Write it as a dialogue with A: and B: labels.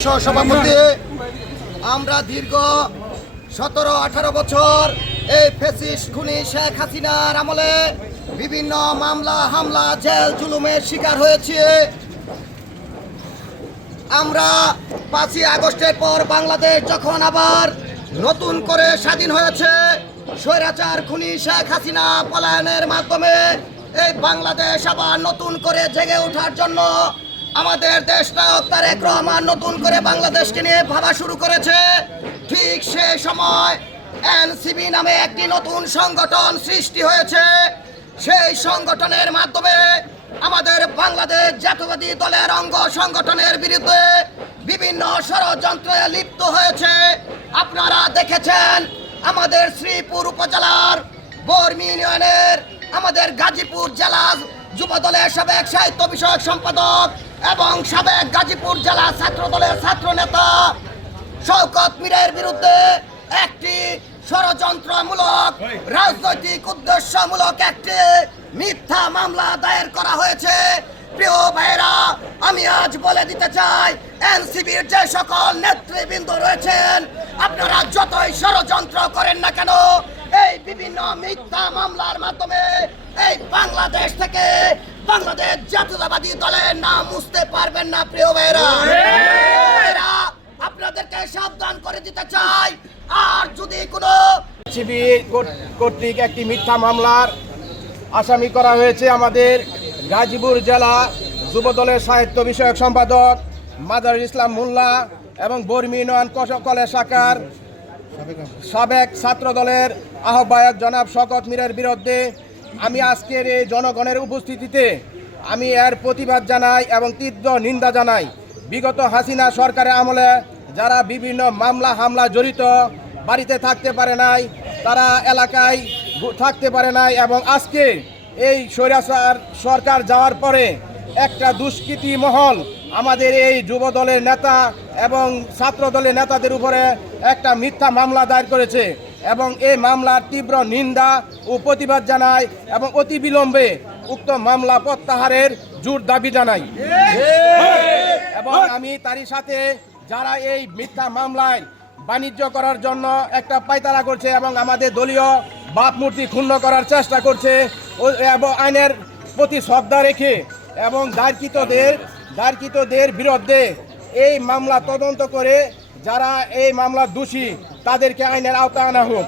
A: সভাপতি আমরা দীর্ঘ সতেরো, আঠারো বছর এই ফেসিস খুনি শেখ হাসিনার আমলে বিভিন্ন মামলা, হামলা, জেল জুলুমের শিকার হয়েছি। আমরা পাঁচই আগস্টের পর বাংলাদেশ যখন আবার নতুন করে স্বাধীন হয়েছে, স্বৈরাচার খুনি শেখ হাসিনা পলায়নের মাধ্যমে এই বাংলাদেশ আবার নতুন করে জেগে ওঠার জন্য আমাদের দেশটা তারেক রহমান নতুন করে বাংলাদেশকে নিয়ে ভাবা শুরু করেছে। ঠিক সেই সময় এনসিবি নামে একটি নতুন সংগঠন সৃষ্টি হয়েছে। সেই সংগঠনের মাধ্যমে আমাদের বাংলাদেশ জাতীয়বাদী দলের অঙ্গ সংগঠনের বিরুদ্ধে বিভিন্ন ষড়যন্ত্রে লিপ্ত হয়েছে। আপনারা দেখেছেন আমাদের শ্রীপুর উপজেলার বর্মি ইউনিয়নের আমাদের গাজীপুর জেলা যুব দলের সাবেক সাহিত্য বিষয়ক সম্পাদক এবং সাবেক গাজীপুর জেলা ছাত্র দলের ছাত্র নেতা শওকত মীরের বিরুদ্ধে একটি ষড়যন্ত্রমূলক, রাজনৈতিক উদ্দেশ্যমূলক একটি মিথ্যা মামলা দায়ের করা হয়েছে। প্রিয় ভাইরা আমি আজ বলে দিতে চাই এনসিবির যে সকল নেতৃবৃন্দ রয়েছেন, আপনারা যতই ষড়যন্ত্র করেন না কেন বিভিন্ন মিথ্যা মামলার মাধ্যমে এই বাংলাদেশ থেকে বাংলাদেশ জাতীয়তাবাদী দলের নাম মুছতে পারবেন না প্রিয় ভাইরা আপনাদেরকে সাবধান করে দিতে চাই। আর যদি কোনো
B: সিবি কর্তৃক একটি মিথ্যা মামলার আসামি করা হয়েছে আমাদের গাজীপুর জেলা যুবদলের সাহিত্য বিষয়ক সম্পাদক মাদার ইসলাম মোল্লা এবং বর্মি ইউনিয়ন কলেজ শাখার সাবেক ছাত্র দলের আহ্বায়ক জনাব শকত মীরের বিরুদ্ধে আমি আজকের এই জনগণের উপস্থিতিতে আমি এর প্রতিবাদ জানাই এবং তীব্র নিন্দা জানাই। বিগত হাসিনা সরকারের আমলে যারা বিভিন্ন মামলা, হামলা জড়িত, বাড়িতে থাকতে পারে নাই, তারা এলাকায় থাকতে পারে নাই এবং আজকে এই স্বৈরাচার সরকার যাওয়ার পরে একটা দুষ্কৃতী মহল আমাদের এই যুব দলের নেতা এবং ছাত্র দলের নেতাদের উপরে একটা মিথ্যা মামলা দায়ের করেছে এবং এই মামলার তীব্র নিন্দা ও প্রতিবাদ জানায় এবং অতি বিলম্বে উক্ত মামলা প্রত্যাহারের জোর দাবি জানাই এবং আমি তারই সাথে যারা এই মিথ্যা মামলায় বাণিজ্য করার জন্য একটা পায়তারা করছে এবং আমাদের দলীয় বাপ মূর্তি ক্ষুণ্ণ করার চেষ্টা করছে এবং আইনের প্রতি শ্রদ্ধা রেখে এবং দায়িত্বদের দায়িত্বদের বিরুদ্ধে এই মামলা তদন্ত করে যারা এই মামলার দোষী, তাদেরকে আইনের আওতায় আনা হোক।